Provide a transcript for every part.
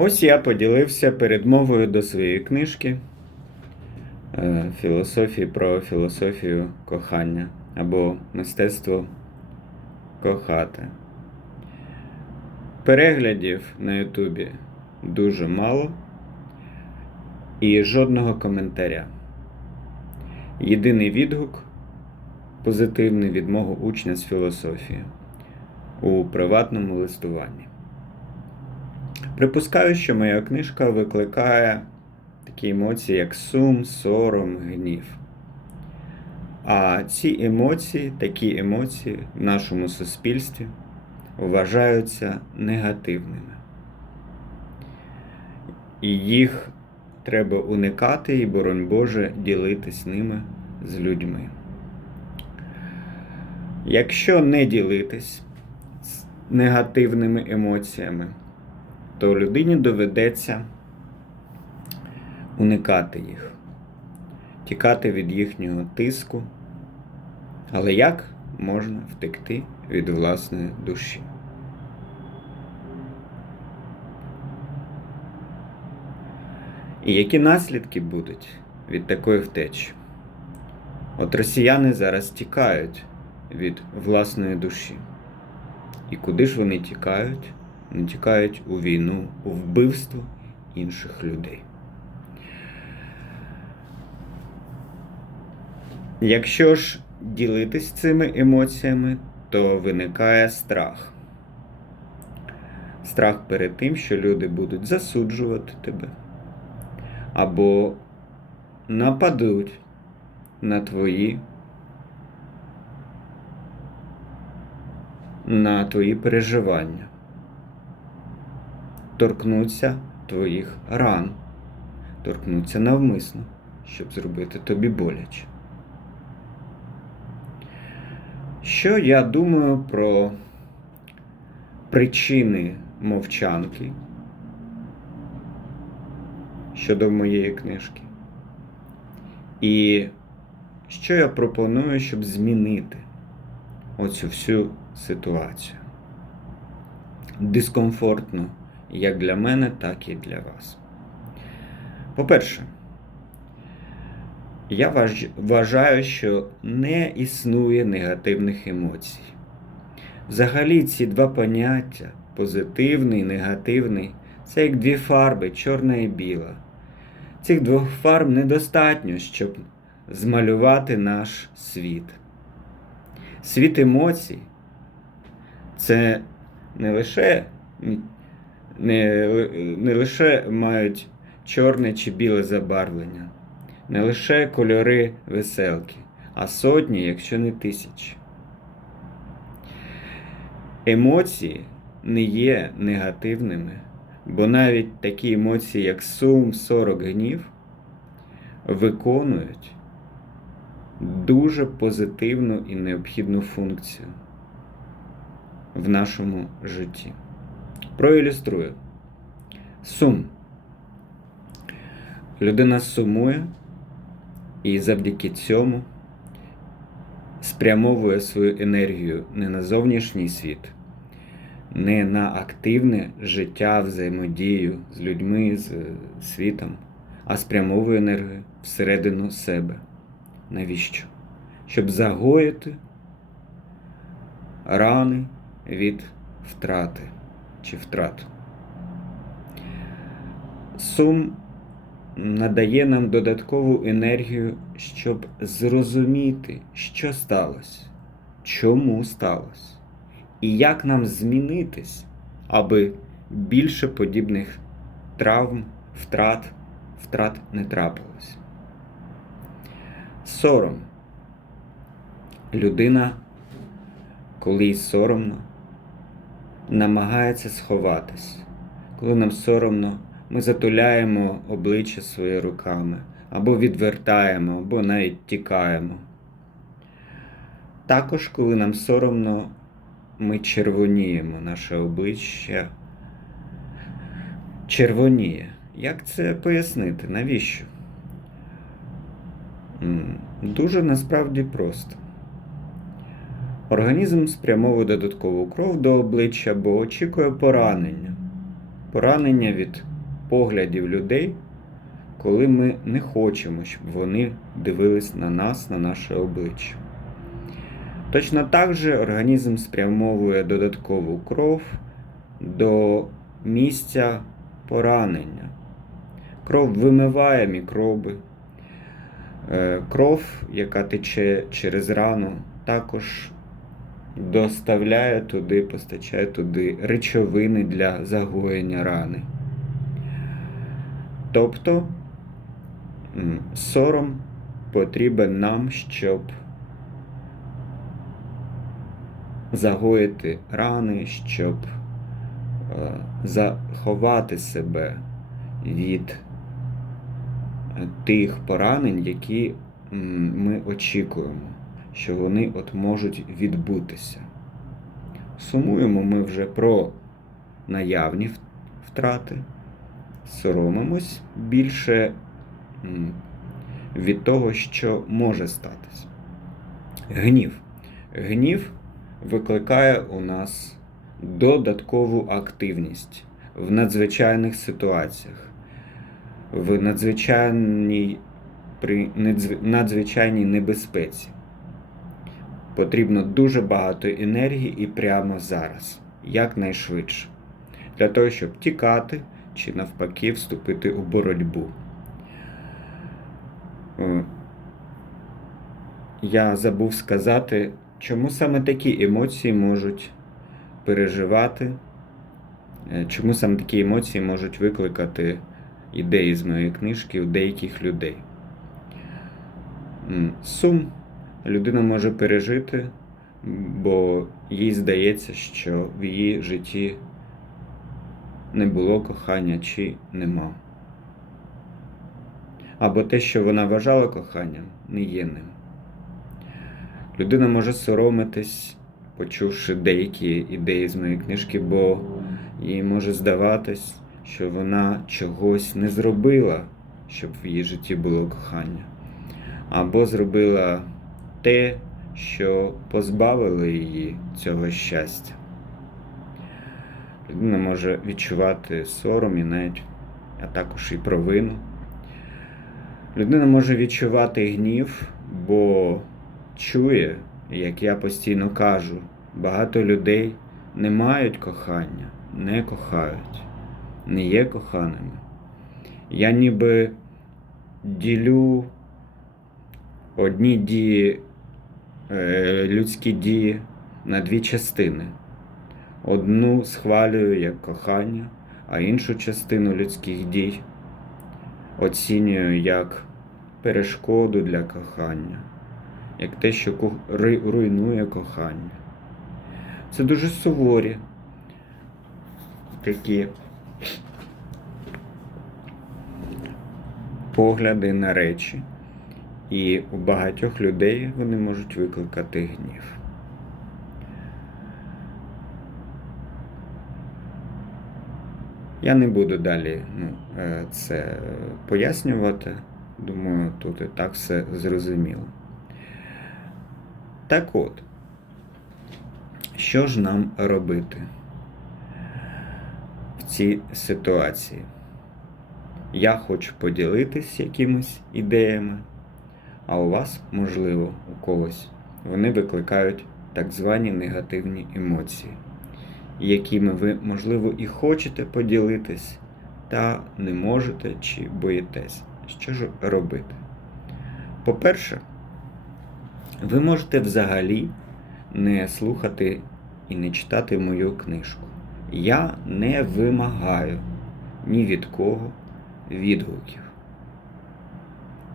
Ось я поділився передмовою до своєї книжки е, філософії про філософію кохання або мистецтво кохати. Переглядів на Ютубі дуже мало і жодного коментаря. Єдиний відгук позитивний від мого учня з філософії у приватному листуванні. Припускаю, що моя книжка викликає такі емоції, як сум, сором, гнів. А ці емоції, такі емоції в нашому суспільстві вважаються негативними. І їх треба уникати і, боронь Боже, ділитись ними з людьми. Якщо не ділитись з негативними емоціями, то людині доведеться уникати їх, тікати від їхнього тиску. Але як можна втекти від власної душі? І які наслідки будуть від такої втечі? От росіяни зараз тікають від власної душі. І куди ж вони тікають? Вони тікають у війну, у вбивство інших людей. Якщо ж ділитись цими емоціями, то виникає страх. Страх перед тим, що люди будуть засуджувати тебе або нападуть на твої на твої переживання, торкнуться твоїх ран, торкнуться навмисно, щоб зробити тобі боляче. Що я думаю про причини мовчанки щодо моєї книжки? І що я пропоную, щоб змінити оцю всю ситуацію? Дискомфортно як для мене, так і для вас. По-перше, я вважаю, що не існує негативних емоцій. Взагалі, ці два поняття позитивний і негативний це як дві фарби, чорна і біла. Цих двох фарб недостатньо, щоб змалювати наш світ. Світ емоцій це не лише, не, не лише мають чорне чи біле забарвлення, не лише кольори веселки, а сотні, якщо не тисячі. Емоції не є негативними, бо навіть такі емоції, як сум, сорок, гнів, виконують дуже позитивну і необхідну функцію в нашому житті. Проілюструю. Сум. Людина сумує і завдяки цьому спрямовує свою енергію не на зовнішній світ, не на активне життя, взаємодію з людьми, з світом, а спрямовує енергію всередину себе. Навіщо? Щоб загоїти рани від втрати чи втрат. Сум надає нам додаткову енергію, щоб зрозуміти, що сталося, чому сталося, і як нам змінитись, аби більше подібних травм, втрат, втрат не трапилось. Сором. Людина, коли їй соромно, намагається сховатись. Коли нам соромно, ми затуляємо обличчя своїми руками, або відвертаємо, або навіть тікаємо. Також, коли нам соромно, ми червоніємо, наше обличчя червоніє. Як це пояснити? Навіщо? Дуже насправді просто. Організм спрямовує додаткову кров до обличчя, бо очікує поранення. Поранення від поглядів людей, коли ми не хочемо, щоб вони дивились на нас, на наше обличчя. Точно так же організм спрямовує додаткову кров до місця поранення. Кров вимиває мікроби. Е, Кров, яка тече через рану, також доставляє туди, постачає туди речовини для загоєння рани. Тобто сором потрібен нам, щоб загоїти рани, щоб е, заховати себе від е, тих поранень, які ми очікуємо, що вони от можуть відбутися. Сумуємо ми вже про наявні втрати, соромимось більше від того, що може статися. Гнів. Гнів викликає у нас додаткову активність в надзвичайних ситуаціях, в надзвичайній, при надзвичайній небезпеці. Потрібно дуже багато енергії і прямо зараз, якнайшвидше, для того, щоб тікати чи навпаки вступити у боротьбу. Е, Я забув сказати, чому саме такі емоції можуть переживати, е, чому саме такі емоції можуть викликати ідеї з моєї книжки у деяких людей. Сум людина може пережити, бо їй здається, що в її житті не було кохання чи нема. Або те, що вона вважала коханням, не є ним. Людина може соромитись, почувши деякі ідеї з моєї книжки, бо їй може здаватись, що вона чогось не зробила, щоб в її житті було кохання. Або зробила те, що позбавило її цього щастя. Людина може відчувати сором і навіть, а також і провину. Людина може відчувати гнів, бо чує, як я постійно кажу, багато людей не мають кохання, не кохають, не є коханими. Я ніби ділю одні дії, людські дії на дві частини. Одну схвалюю як кохання, а іншу частину людських дій оцінюю як перешкоду для кохання, як те, що руйнує кохання. Це дуже суворі такі погляди на речі, і у багатьох людей вони можуть викликати гнів. Я не буду далі ну, е, це пояснювати. Думаю, тут і так все зрозуміло. Так от, що ж нам робити в цій ситуації? Я хочу поділитись якимись ідеями, а у вас, можливо, у когось, вони викликають так звані негативні емоції якими ви, можливо, і хочете поділитись, та не можете чи боїтесь. Що ж робити? По-перше, ви можете взагалі не слухати і не читати мою книжку. Я не вимагаю ні від кого відгуків.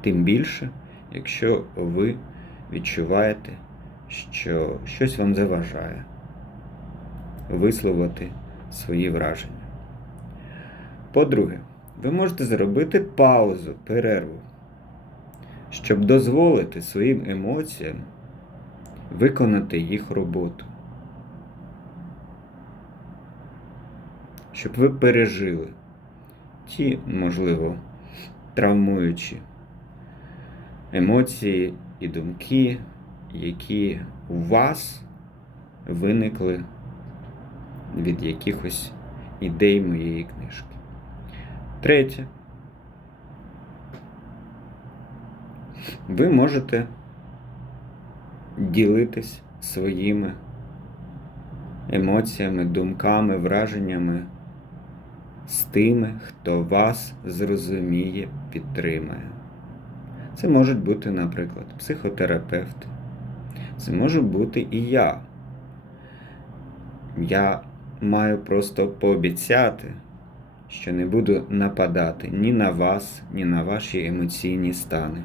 Тим більше, якщо ви відчуваєте, що щось вам заважає висловити свої враження. По-друге, ви можете зробити паузу, перерву, щоб дозволити своїм емоціям виконати їх роботу. Щоб ви пережили ті, можливо, травмуючі емоції і думки, які у вас виникли від якихось ідей моєї книжки. Третє. Ви можете ділитись своїми емоціями, думками, враженнями з тими, хто вас зрозуміє, підтримає. Це можуть бути, наприклад, психотерапевти. Це може бути і я. Я маю просто пообіцяти, що не буду нападати ні на вас, ні на ваші емоційні стани.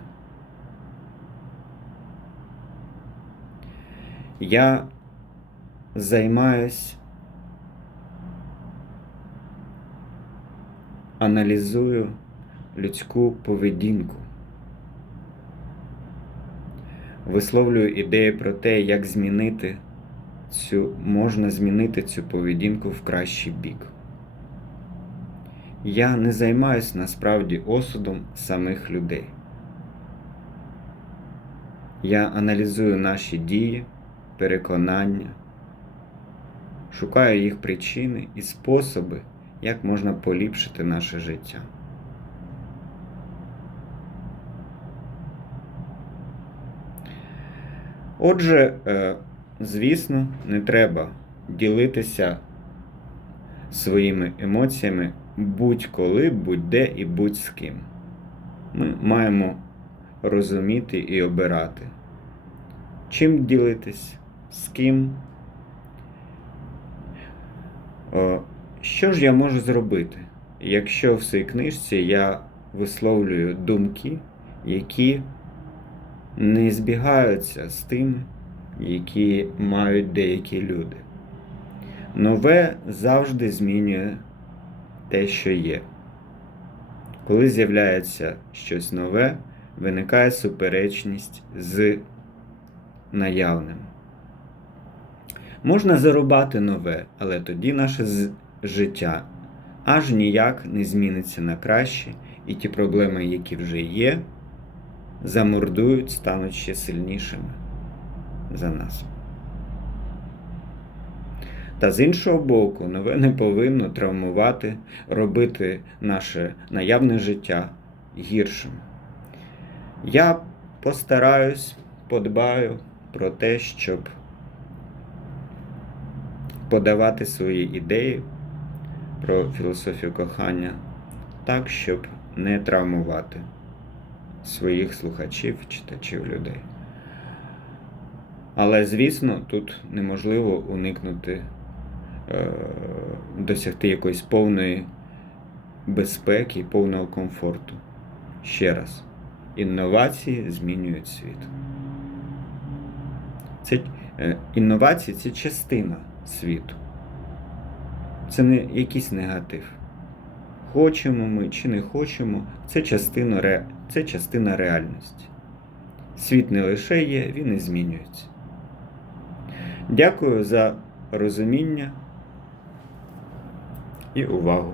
Я займаюсь, аналізую людську поведінку, висловлюю ідеї про те, як змінити цю, можна змінити цю поведінку в кращий бік. Я не займаюсь насправді осудом самих людей. Я аналізую наші дії, переконання, шукаю їх причини і способи, як можна поліпшити наше життя. Отже, е, звісно, не треба ділитися своїми емоціями будь-коли, будь-де і будь з ким. Ми маємо розуміти і обирати, чим ділитись, з ким. Що ж я можу зробити, якщо в своїй книжці я висловлюю думки, які не збігаються з тими, які мають деякі люди. Нове завжди змінює те, що є. Коли з'являється щось нове, виникає суперечність з наявним. Можна зарубати нове, але тоді наше життя аж ніяк не зміниться на краще, і ті проблеми, які вже є, замордують, стануть ще сильнішими за нас. Та з іншого боку, нове не повинно травмувати, робити наше наявне життя гіршим. Я постараюсь, подбаю про те, щоб подавати свої ідеї про філософію кохання так, щоб не травмувати своїх слухачів, читачів людей. Але, звісно, тут неможливо уникнути, е, досягти якоїсь повної безпеки і повного комфорту. Ще раз, інновації змінюють світ. Це, е, інновації це частина світу. Це не якийсь негатив. Хочемо ми чи не хочемо, це частина, ре... це частина реальності. Світ не лише є, він і змінюється. Дякую за розуміння і увагу.